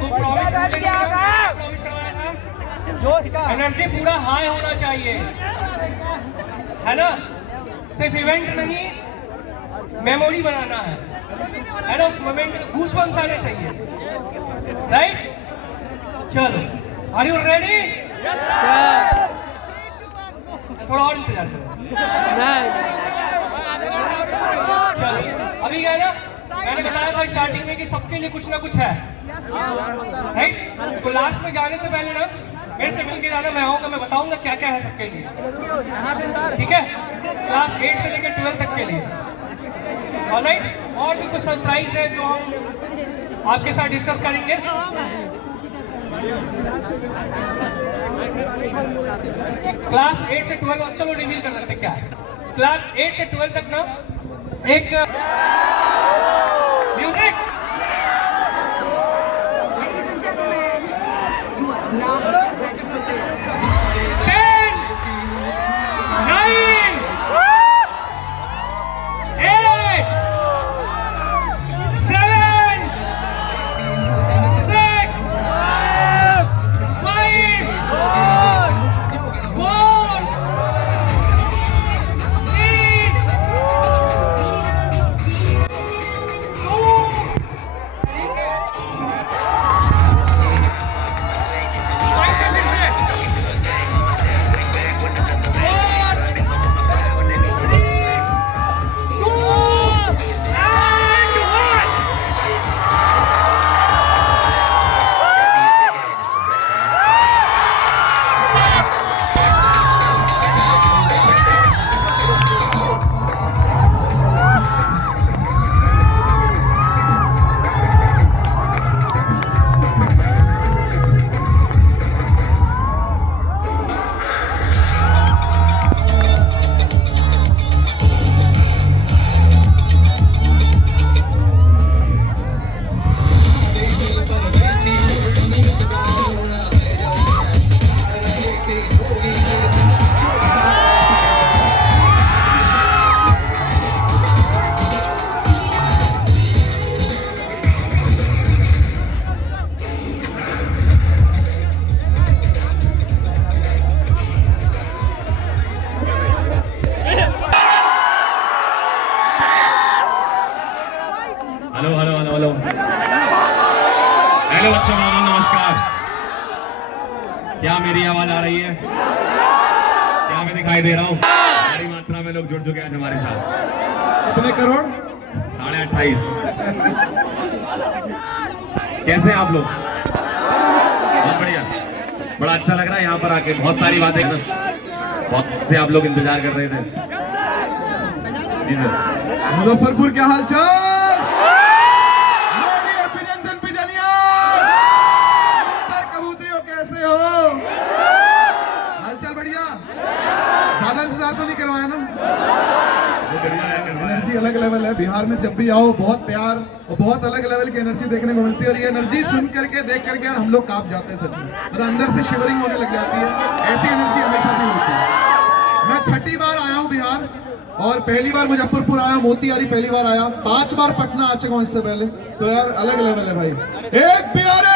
तो प्रॉमिस करवाया था, एनर्जी पूरा हाई होना चाहिए, है ना? सिर्फ इवेंट नहीं, मेमोरी बनाना है ना? उस मोमेंट गूज़बम्स आने चाहिए, राइट? चलो, आर यू रेडी? थोड़ा और इंतजार करो। चलो, अभी क्या है ना, मैंने बताया था स्टार्टिंग में कि सबके लिए कुछ ना कुछ है, राइट? तो लास्ट में जाने से पहले ना मेरे से मिलके जाना, मैं आऊंगा, मैं बताऊंगा क्या क्या है सबके लिए, ठीक है? क्लास 8 से लेकर 12 तक के लिए, ऑलराइट? और भी कुछ सरप्राइज है जो हम आपके साथ डिस्कस करेंगे। क्लास 8 से 12, चलो रिवील कर लेते क्या है। क्लास 8 से 12 तक ना एक music, Ladies and gentlemen, you are not ready for this. 10, 9, 8, 7, 6, 5, 4, 3, 2, hello hello hello hello hello, अच्छा बाबा नमस्कार। क्या मेरी आवाज आ रही है? क्या मैं दिखाई दे रहा हूँ? बड़ी मात्रा में लोग जुड़ चुके हैं आज हमारे साथ। कितने करोड़? 28.5। कैसे हैं आप लोग? बहुत बढ़िया, बड़ा अच्छा लग रहा है यहाँ पर आके। बहुत सारी बातें बहुत से आप लोग इंतजार कर रहे थे। जी सर। मुजफ्फरपुर क्या हाल चाल? कबूतरियों कैसे हो? हालचाल बढ़िया? ज्यादा इंतजार तो नहीं करवाया ना? एनर्जी अलग लेवल है। बिहार में जब भी आओ बहुत प्यार और बहुत अलग लेवल की एनर्जी देखने को मिलती है, और ये एनर्जी सुन करके देख करके यार हम लोग कांप जाते हैं सच में। मतलब अंदर से शिवरिंग होने लग जाती है। ऐसी एनर्जी हमेशा भी होती है। मैं 6ठी बार आया हूँ बिहार, और पहली बार मुजफ्फरपुर आया, मोतिहारी पहली बार आया, 5 बार पटना आ चुका हूँ इससे पहले। तो यार अलग लेवल है भाई। एक बिहार है।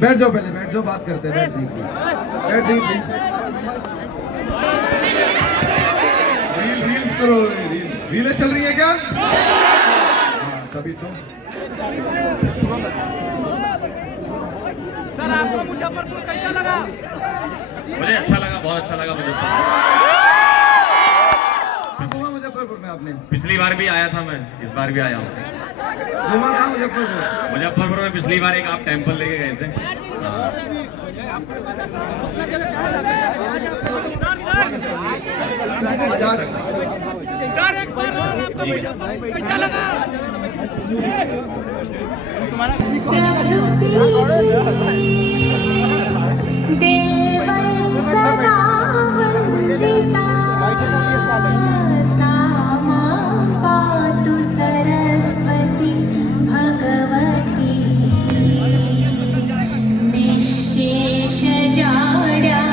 बैठ जाओ, पहले बैठ जाओ, बात करते हैं। बैठ जाइए प्लीज, बैठ जाइए प्लीज। रील्स करो, रीलें चल रही है क्या? हाँ, तभी तो। सर आपको मुजफ्फरपुर कैसा लगा? मुझे अच्छा लगा, बहुत अच्छा लगा मुजफ्फरपुर। मुजफ्फरपुर में आपने? पिछली बार भी आया था मैं, इस बार भी आया हूँ। मुजफ्फरपुर में पिछली बार एक आप टेंपल लेके गए थे। देवै सदा वन्दिता सा मां पातु सरस्वती भगवती निःशेष जाड्या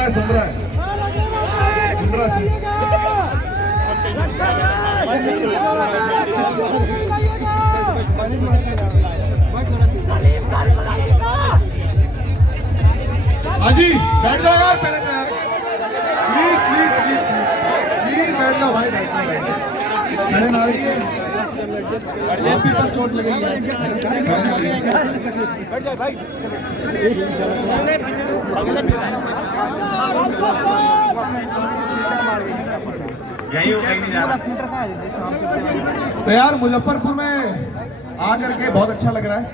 रहा है, सुन रहा है, सुन रहा है। हाँ जी, बैठ जाओ यार, पहले तो यार please please please please please बैठ जाओ भाई, बैठ जाओ। खड़े ना रही है, आप भी पर चोट लगेगी यार। खड़े ना रहिए। यही हो, कहीं नहीं जा रहा। तो यार मुजफ्फरपुर में आ करके बहुत अच्छा लग रहा है।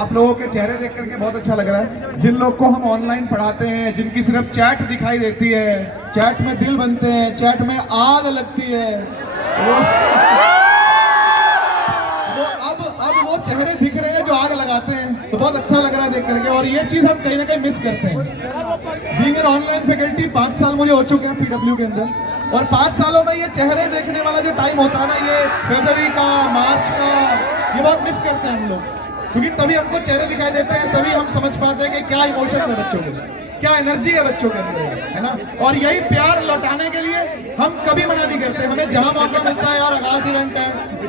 आप लोगों के चेहरे देख करके बहुत अच्छा लग रहा है। जिन लोग को हम ऑनलाइन पढ़ाते हैं, जिनकी सिर्फ चैट दिखाई देती है, चैट में दिल बनते हैं, चैट में आग लगती है, वो अब वो चेहरे दिख रहे हैं जो आग लगाते हैं, तो बहुत अच्छा लग रहा है देख करके। और ये चीज हम कहीं ना कहीं मिस करते हैं। बीइंग एन ऑनलाइन फैकल्टी 5 साल मुझे हो चुके हैं पीडब्ल्यू के अंदर, और 5 सालों में ये चेहरे देखने वाला जो टाइम होता है ना, ये फरवरी का, मार्च का, ये बहुत मिस करते हैं हम लोग, क्योंकि तभी हमको चेहरे दिखाई देते हैं, तभी हम समझ पाते हैं कि क्या इमोशन है बच्चों के, क्या एनर्जी है बच्चों के अंदर, है ना। और यही प्यार लौटाने के लिए हम कभी मना नहीं करते। हमें जहां मौका मिलता है, यार आगाज इवेंट है,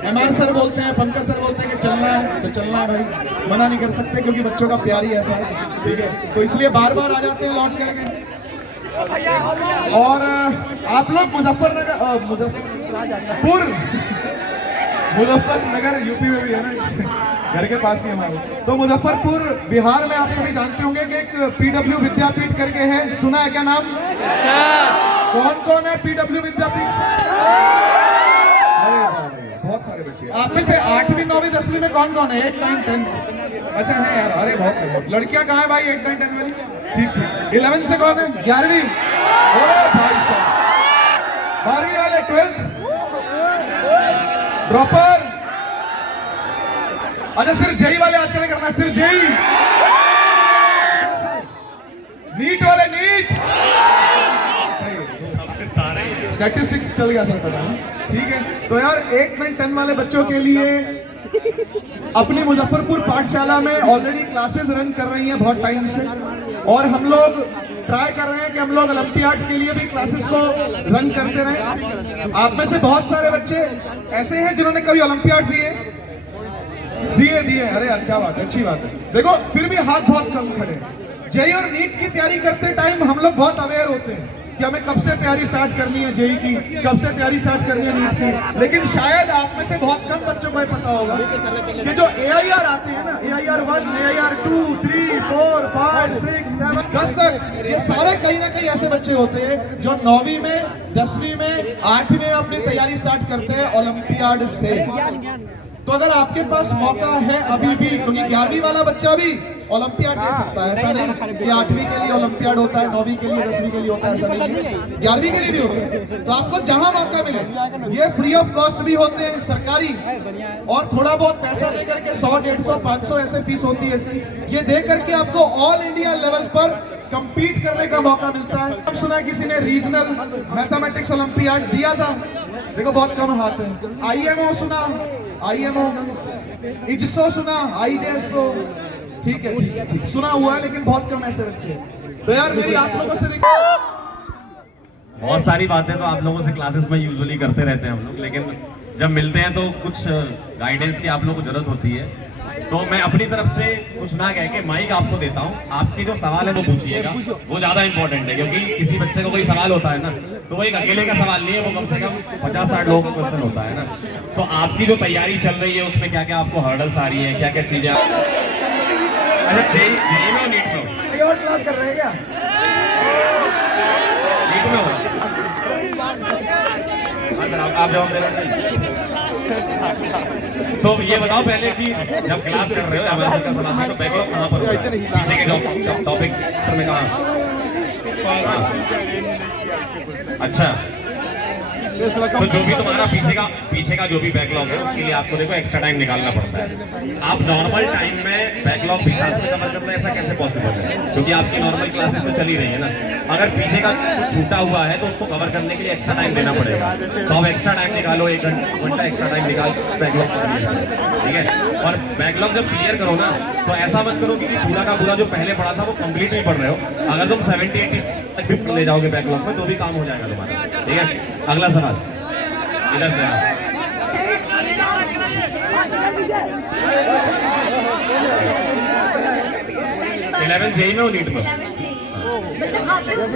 एमआर सर बोलते हैं, पंकज सर बोलते हैं कि चलना है तो चलना है भाई, मना नहीं कर सकते, क्योंकि बच्चों का प्यार ही ऐसा है, ठीक है। तो इसलिए बार बार आ जाते हैं लौट करके। और आप लोग मुजफ्फरनगर यूपी में भी है ना, घर के पास ही हमारे। तो मुजफ्फरपुर बिहार में आप सभी जानते होंगे कि एक पीडब्ल्यू विद्यापीठ करके है, सुना है क्या नाम? कौन कौन है पीडब्ल्यू विद्यापीठ से? अरे बहुत सारे बच्चे। आप में से 8वीं 9वीं 10वीं में कौन कौन है? 8 9 10। अच्छा है यार, अरे बहुत। लड़कियां कहाँ है भाई 8 9 10 वाली? ठीक ठीक। 11 से कौन है? 11वीं। अरे भाई साहब, 12वीं वाले 12th ड्रॉपर। अच्छा सिर्फ जेई वाले आज खड़े करना है, सिर्फ जेई। नीट वाले नीट, सारे स्टैटिस्टिक्स चल गया सर, पता है, ठीक है। तो यार 8 9 10 वाले बच्चों के लिए अपनी मुजफ्फरपुर पाठशाला में ऑलरेडी क्लासेस रन कर रही हैं बहुत टाइम से, और हम लोग ट्राई कर रहे हैं कि हम लोग ओलंपियाड्स के लिए भी क्लासेस को रन करते रहें। आप में से बहुत सारे बच्चे ऐसे हैं जिन्होंने कभी ओलंपियाड दिए। अरे यार क्या बात है, अच्छी बात है। देखो फिर भी हाथ बहुत कम खड़े हैं। जेई और नीट की तैयारी करते टाइम हम लोग बहुत अवेयर होते हैं कि हमें कब से तैयारी स्टार्ट करनी है जेई की, कब से तैयारी स्टार्ट करनी है नीट की। लेकिन शायद आप में से बहुत कम बच्चों को पता होगा कि जो AIR आते हैं ना, AIR 1, AIR 2, 3, 4, 5, 6, 7, 10 तक, ये सारे कहीं ना कहीं ऐसे बच्चे होते हैं जो 9वीं में, 10वीं में, 8वीं में अपनी तैयारी स्टार्ट करते हैं ओलंपियाड से। तो अगर आपके पास मौका है अभी भी, क्योंकि 11वीं वाला बच्चा भी ओलंपियाड दे सकता है, ऐसा नहीं कि 8वीं के लिए ओलंपियाड होता है, 9वीं के लिए, 10वीं के लिए होता है, ऐसा नहीं है, 11वीं के लिए भी होता है। तो आपको जहां मौका मिले, ये फ्री ऑफ कॉस्ट भी होते हैं सरकारी, और थोड़ा बहुत पैसा दे करके 100 150 500 ऐसे फीस होती है इसकी, ये दे करके आपको ऑल इंडिया लेवल पर कंपीट करने का मौका मिलता है। अब सुना है किसी ने रीजनल मैथमेटिक्स ओलंपियाड दिया था, देखो बहुत कम हाथ है। IMO सुना, IMO, IJSO सुना, IJSO, ठीक है सुना हुआ है, लेकिन बहुत कम ऐसे बच्चे। तो यार मेरी आप लोगों से बहुत सारी बातें तो आप लोगों से क्लासेस में यूजुअली करते रहते हैं हम लोग, लेकिन जब मिलते हैं तो कुछ गाइडेंस की आप लोगों को जरूरत होती है। तो मैं अपनी तरफ से कुछ ना कह के माइक आपको देता हूँ, आपके जो सवाल है वो पूछिएगा, वो ज्यादा इंपॉर्टेंट है, क्योंकि किसी बच्चे को कोई सवाल होता है ना, तो वो एक अकेले का सवाल नहीं है, वो कम से कम 50-60 लोगों का क्वेश्चन होता है ना। तो आपकी जो तैयारी चल रही है उसमें क्या क्या आपको हर्डल्स आ रही है, क्या क्या चीजें। अच्छा जेई में, नीट में और क्लास कर रहे हैं क्या? नीट में हो? हाँ सर, आप जवाब दे रहे हैं। तो ये बताओ पहले कि जब क्लास कर रहे हो हमारे का सवाल, तो बैकलॉग कहाँ पर होता है? पीछे के जो टॉपिक में कहाँ? अच्छा, तो जो भी तुम्हारा पीछे का जो भी बैकलॉग है उसके लिए आपको देखो एक्स्ट्रा टाइम निकालना पड़ता है। आप नॉर्मल टाइम में बैकलॉग भी साथ में कवर करते हैं, ऐसा कैसे पॉसिबल है? क्योंकि आपकी नॉर्मल क्लासेस तो चल ही रही है ना। अगर पीछे का कुछ छूटा हुआ है तो उसको कवर करने के लिए एक्स्ट्रा टाइम देना पड़ेगा। तो अब एक्स्ट्रा टाइम निकालो, 1 घंटा एक्स्ट्रा टाइम निकाल बैकलॉग क्लियर करो, ठीक है। और बैकलॉग जब क्लियर करो ना तो ऐसा मत करो कि पूरा का पूरा जो पहले पढ़ा था वो कंप्लीट नहीं पढ़ रहे हो। अगर तुम 70-80 तक भी ले जाओगे बैकलॉग में तो भी काम हो जाएगा तुम्हारा, ठीक है। अगला सवाल इधर से आप। 11 जेई में हो नीट में? मतलब आप लोग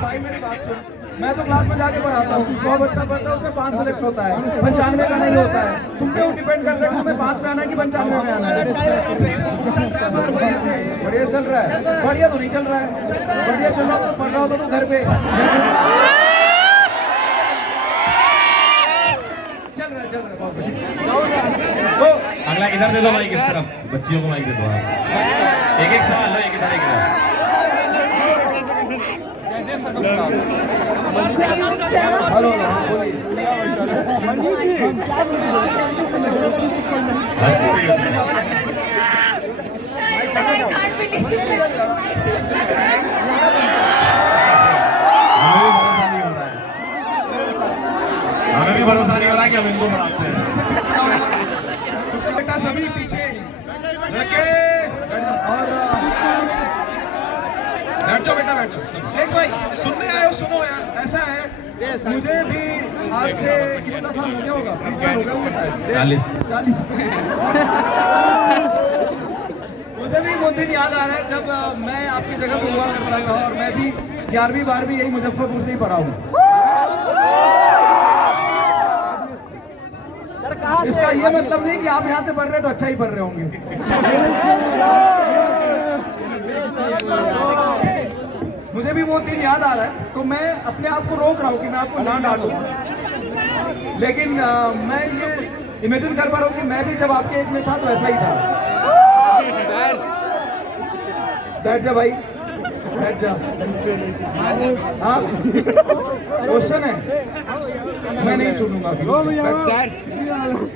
भाई मेरी बात सुन, मैं तो क्लास में जाके पढ़ाता हूँ, 100 बच्चा पढ़ता है उसमें 5 सेलेक्ट होता है, 95 का नहीं होता है। तुम पे वो डिपेंड करता है कि तुम्हें 5 में आना है कि 95 में आना है। बढ़िया चल रहा है? बढ़िया तो नहीं चल रहा है। बढ़िया चल रहा हो तो पढ़ रहा हो तो तुम घर पे चल रहा है बहुत बढ़िया। तो अगला इधर दे दो माइक, इस तरफ बच्चियों को माइक दे दो आप। एक सवाल लो, एक इधर एक इधर। हेलो हाँ बोलिए। हमें भी भरोसा नहीं हो रहा है कि हम इनको पढ़ाते हैं। बेटा सभी पीछे लड़के और बैठो बेटा बैठो। देख भाई सुनने आए हो, सुनो यार। ऐसा है मुझे भी आज से कितना साल हो गया होगा, 20 साल हो गए होंगे शायद, 40। मुझे भी वो दिन याद आ रहा है जब मैं आपकी जगह पर हुआ करता था और मैं भी 11वीं 12वीं यही मुजफ्फरपुर से ही पढ़ा हूँ। इसका ये मतलब नहीं कि आप यहाँ से पढ़ रहे तो अच्छा ही पढ़ रहे होंगे। मुझे भी वो दिन याद आ रहा है तो मैं अपने आप को रोक रहा हूँ कि मैं आपको ना डांटूं, लेकिन मैं ये इमेजिन कर पा रहा हूँ कि मैं भी जब आपके एज में था तो ऐसा ही था। बैठ जा भाई, बैठ जा। हाँ क्वेश्चन है, मैं नहीं सुनूंगा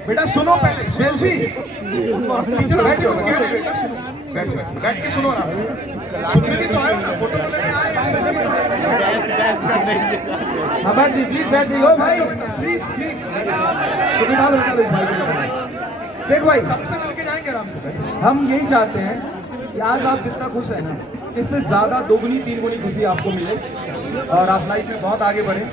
बेटा सुनो पहले सेल्फी टीचर बैठ के कुछ कह रहे हैं बेटा, सुनो बैठ के सुनो आराम से। सुनने भी तो आए हो ना, फोटो तो लेने आए हैं, सुनने भी तो आए। हाँ बैठ जी, प्लीज बैठ जाइए। ओ भाई प्लीज प्लीज तो बिठा लो भाई। देख भाई सबसे मिलके जाएंगे आराम से भाई। हम यही चाहते हैं कि आज आप जितना खुश है ना, इससे ज्यादा 2 गुनी 3 गुनी खुशी आपको मिले और आप लाइफ में बहुत आगे बढ़े।